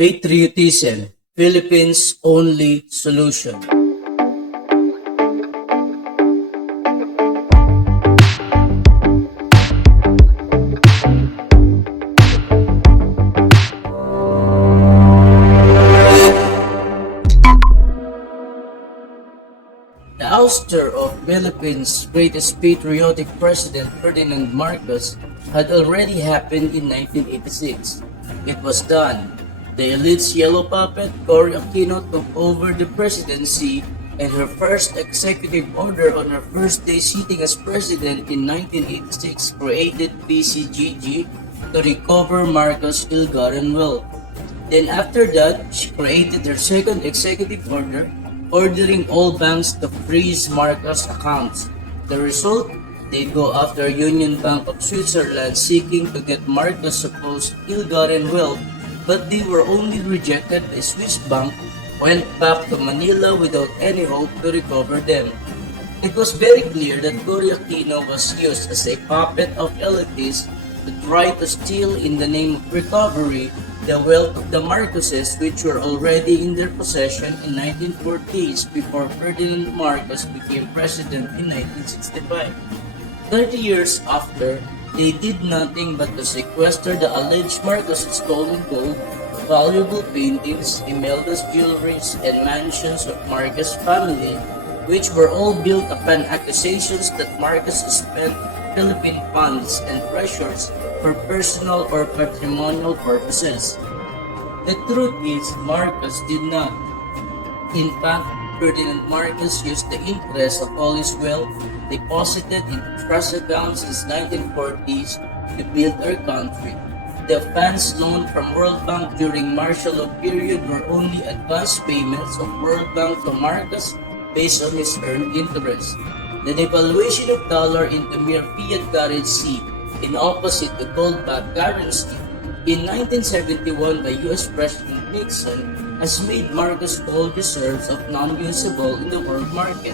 Patriotism, Philippines' only solution. The ouster of Philippines' greatest patriotic president Ferdinand Marcos had already happened in 1986. It was done. The elite's yellow puppet, Cory Aquino, took over the presidency, and her first executive order on her first day sitting as president in 1986 created PCGG to recover Marcos' ill-gotten wealth. Then after that, she created her second executive order, ordering all banks to freeze Marcos' accounts. The result? They go after Union Bank of Switzerland seeking to get Marcos' supposed ill-gotten wealth, but they were only rejected by Swiss Bank, went back to Manila without any hope to recover them. It was very clear that Cory Aquino was used as a puppet of elitists to try to steal in the name of recovery the wealth of the Marcoses, which were already in their possession in 1940s before Ferdinand Marcos became president in 1965. 30 years after, they did nothing but to sequester the alleged Marcos stolen gold, valuable paintings, Imelda's jewelries, and mansions of Marcos family, which were all built upon accusations that Marcos spent Philippine funds and treasures for personal or patrimonial purposes. The truth is, Marcos did not. In fact, Ferdinand Marcos used the interest of all his wealth deposited in trust accounts since 1940s to build our country. The funds loaned from World Bank during martial law period were only advance payments of World Bank to Marcos based on his earned interest. The devaluation of dollar into mere fiat currency in opposite to gold-backed currency in 1971 by U.S. President Nixon has made Marcos' gold reserves of non-usable in the world market,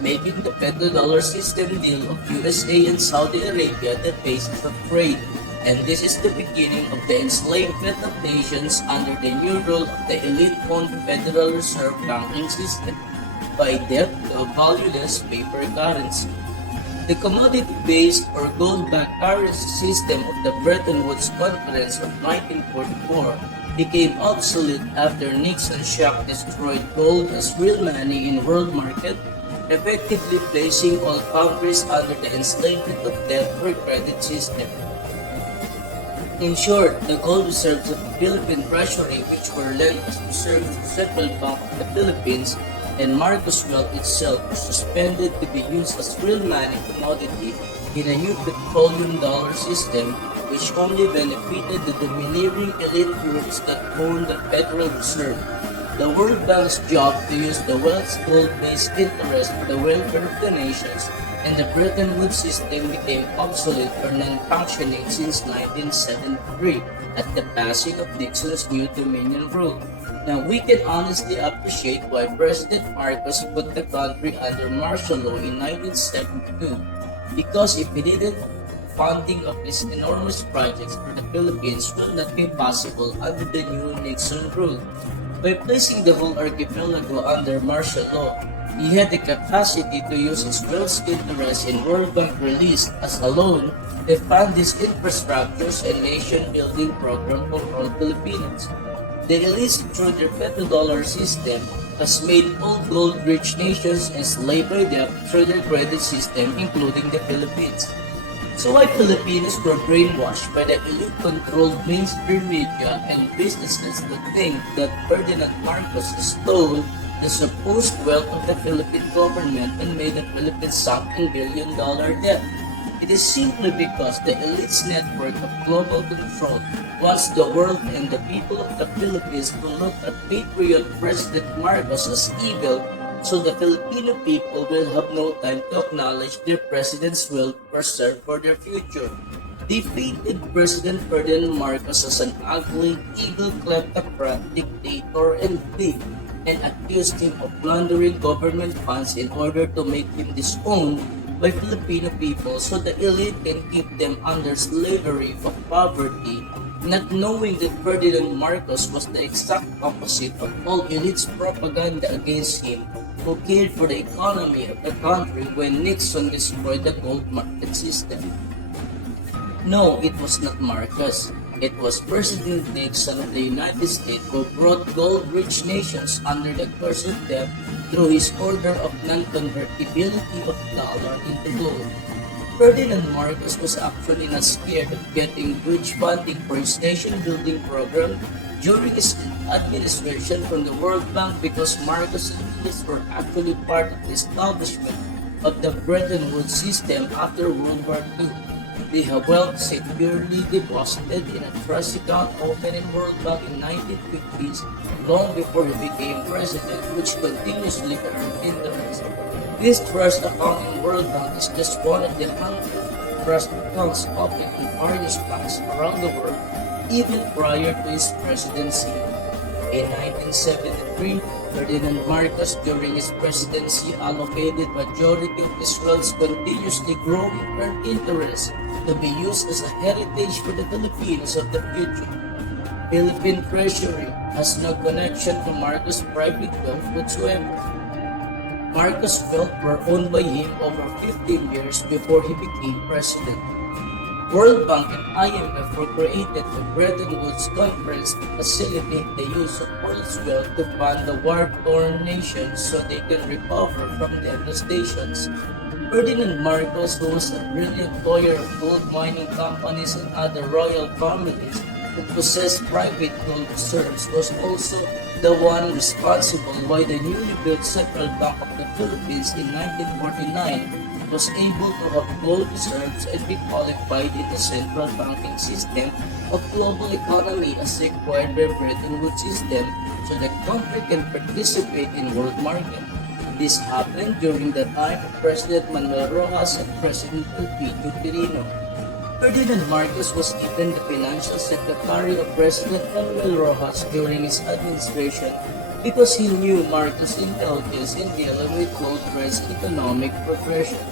making the petrodollar system deal of USA and Saudi Arabia the basis of trade. And this is the beginning of the enslavement of nations under the new rule of the elite-owned Federal Reserve banking system by debt to a valueless paper currency. The commodity-based or gold-backed currency system of the Bretton Woods Conference of 1944 became obsolete after Nixon shock destroyed gold as real money in world market, effectively placing all countries under the enslavement of debt or credit system. In short, the gold reserves of the Philippine Treasury, which were lent as reserves to Central Bank of the Philippines, and Marcos' wealth itself was suspended to be used as real money commodity in a new petroleum dollar system which only benefited the domineering elite groups that owned the Federal Reserve. The World Bank's job to use the wealth's gold-based interest for the welfare of the nations, and the Bretton Woods system became obsolete or non-functioning since 1973 at the passing of Nixon's New Dominion rule. Now, we can honestly appreciate why President Marcos put the country under martial law in 1972, because if he didn't, funding of these enormous projects for the Philippines will not be possible under the new Nixon rule. By placing the whole archipelago under martial law, he had the capacity to use his wealth's interest in World Bank release as a loan to fund these infrastructures and nation-building program for all Filipinos. The elites, through their petrodollar system, has made all gold-rich nations enslaved by debt through their credit system, including the Philippines. So why Filipinos were brainwashed by the elite-controlled mainstream media and businesses to think that Ferdinand Marcos stole the supposed wealth of the Philippine government and made the Philippines sunk in billion-dollar debt? It is simply because the elite's network of global control wants the world and the people of the Philippines to look at patriot President Marcos as evil, so the Filipino people will have no time to acknowledge their president's will or serve for their future. They painted President Ferdinand Marcos as an ugly, evil kleptocrat, dictator, and thief, and accused him of plundering government funds in order to make him disowned by Filipino people so the elite can keep them under slavery of poverty not knowing that Ferdinand Marcos was the exact opposite of all elites' propaganda against him, who cared for the economy of the country when Nixon destroyed the gold market system. No, it was not Marcos. It was President Nixon of the United States who brought gold-rich nations under the curse of debt through his order of non-convertibility of dollar into gold. Ferdinand Marcos was actually not scared of getting bridge funding for his nation-building program during his administration from the World Bank because Marcos and his were actually part of the establishment of the Bretton Woods system after World War II. They have wealth securely deposited in a trust account opened in World Bank in 1950s, long before he became president, which continuously earned interest. This trust account in World Bank is just one of the 100 trust accounts opened in various banks around the world, even prior to his presidency. In 1973, Ferdinand Marcos, during his presidency, allocated majority of his wealth's continuously growing earned interest to be used as a heritage for the Filipinos of the future. Philippine Treasury has no connection to Marcos' private wealth whatsoever. Marcos' wealth were owned by him over 15 years before he became president. World Bank and IMF were created to Bretton Woods Conference to facilitate the use of world's wealth to fund the war-torn nations so they can recover from devastations. Ferdinand Marcos, who was a brilliant lawyer of gold mining companies and other royal families who possessed private gold reserves, was also the one responsible why the newly built Central Bank of the Philippines in 1949 was able to have gold reserves and be qualified in the central banking system of global economy as required by Bretton Woods system so the country can participate in world market. This happened during the time of President Manuel Rojas and President Pilipino. Ferdinand Marcos was even the financial secretary of President Manuel Rojas during his administration because he knew Marcos' intelligence in dealing with gold-priced economic progression.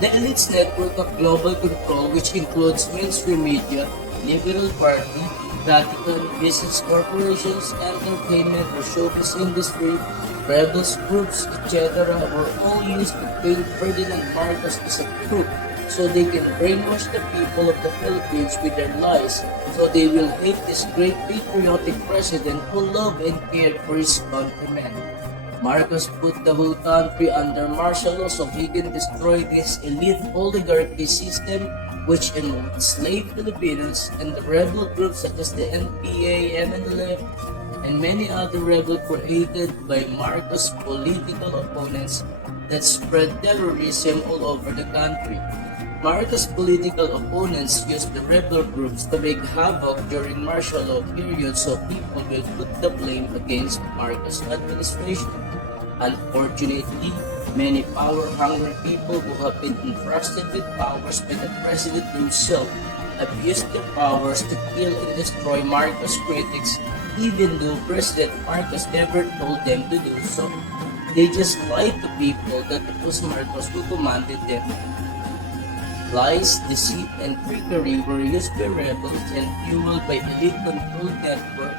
The elite's network of global control, which includes mainstream media, liberal party, Vatican, business corporations, entertainment or showbiz industry, rebels groups, etc., were all used to paint Ferdinand Marcos as a crook so they can brainwash the people of the Philippines with their lies so they will hate this great patriotic president who loved and cared for his countrymen. Marcos put the whole country under martial law so he can destroy this elite oligarchy system which enslaved Filipinos and the rebel groups such as the NPA, MNLF, and many other rebels created by Marcos' political opponents that spread terrorism all over the country. Marcos' political opponents used the rebel groups to make havoc during martial law period so people will put the blame against Marcos' administration. Unfortunately, many power-hungry people who have been entrusted with powers by the president himself abused their powers to kill and destroy Marcos' critics even though President Marcos never told them to do so. They just lied to people that it was Marcos who commanded them. Lies, deceit, and trickery were used by rebels and fueled by elite-controlled network,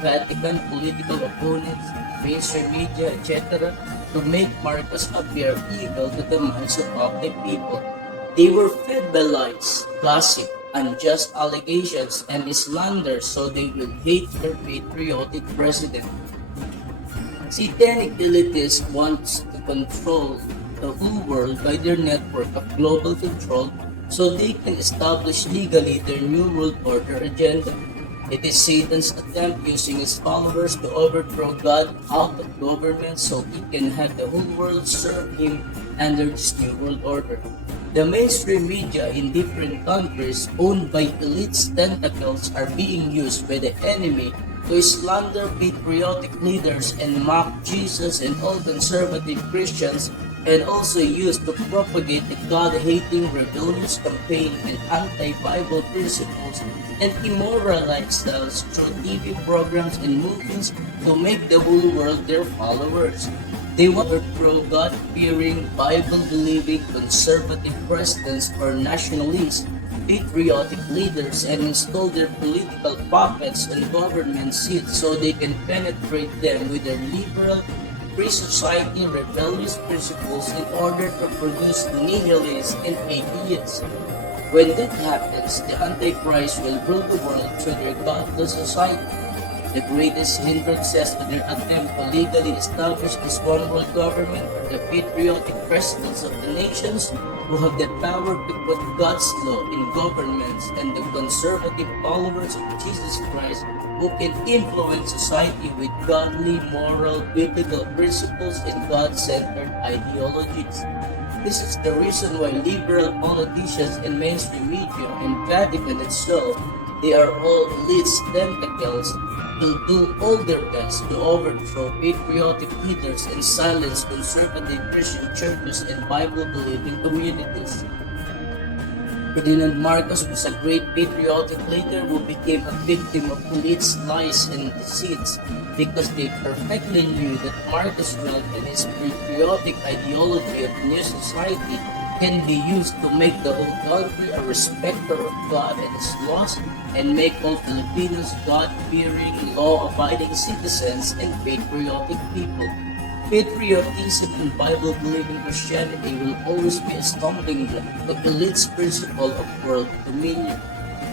Vatican political opponents, mainstream media, etc., to make Marcos appear evil to the minds of the people. They were fed by lies, gossip, unjust allegations, and slander so they will hate their patriotic president. Satanic elitists wants to control the whole world by their network of global control so they can establish legally their New World Order agenda. It is Satan's attempt using his followers to overthrow God out of government so he can have the whole world serve him under this New World Order. The mainstream media in different countries owned by elites' tentacles are being used by the enemy to slander patriotic leaders and mock Jesus and all conservative Christians, and also used to propagate a God-hating rebellious campaign and anti-Bible principles and immoral lifestyles through TV programs and movies to make the whole world their followers. They want to throw God-fearing, Bible-believing conservative presidents or nationalists patriotic leaders and install their political puppets on government seats so they can penetrate them with their liberal, free society, rebellious principles in order to produce nihilists and atheists. When that happens, the Antichrist will rule the world through their godless society. The greatest hindrances to their attempt to legally establish this one world government are the patriotic presidents of the nations who have the power to put God's law in governments and the conservative followers of Jesus Christ who can influence society with godly, moral, biblical principles and God-centered ideologies. This is the reason why liberal politicians and mainstream media and Vatican itself, they are all elites tentacles, will do all their best to overthrow patriotic leaders and silence conservative Christian churches and Bible-believing communities. Ferdinand Marcos was a great patriotic leader who became a victim of elites' lies and deceits because they perfectly knew that Marcos' wealth and his patriotic ideology of new society can be used to make the whole country a respecter of God and His laws and make all Filipinos God-fearing, law-abiding citizens and patriotic people. Patriotism and Bible-believing Christianity will always be a stumbling block to elites' principle of world dominion.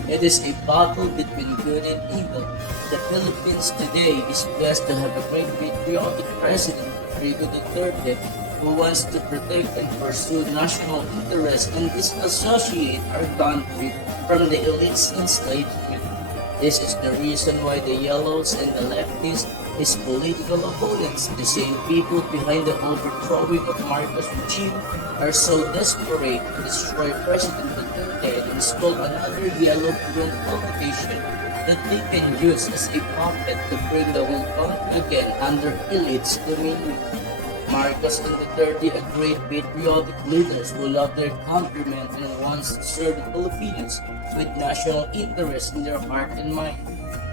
It is a battle between good and evil. The Philippines today is blessed to have a great patriotic president, Rodrigo Duterte, who wants to protect and pursue national interests and disassociate our country from the elites' enslavement. This is the reason why the Yellows and the leftists, his political opponents, the same people behind the overthrowing of Marcos' regime, are so desperate to destroy President Duterte and install another yellow-green politician that they can use as a puppet to bring the whole country again under elites' dominion. Marcos and Duterte are great patriotic leaders who love their countrymen and wants to serve the Filipinos with national interest in their heart and mind.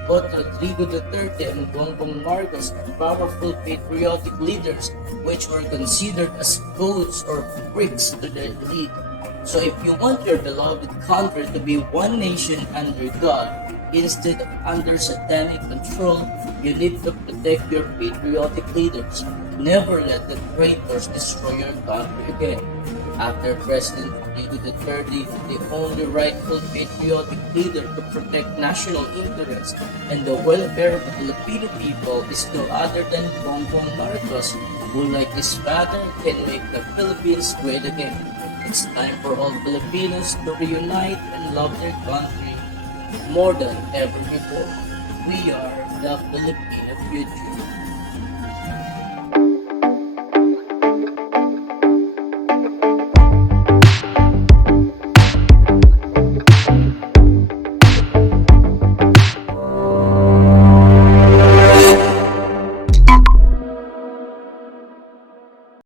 Both Rodrigo Duterte and Bongbong Marcos are powerful patriotic leaders which were considered as goats or pricks to the elite. So if you want your beloved country to be one nation under God instead of under satanic control, you need to protect your patriotic leaders. Never let the traitors destroy your country again. After President Rodrigo Duterte, the only rightful patriotic leader to protect national interests and the welfare of the Filipino people is no other than Bongbong Marcos, who like his father can make the Philippines great again. It's time for all Filipinos to reunite and love their country more than ever before. We are the Filipino future.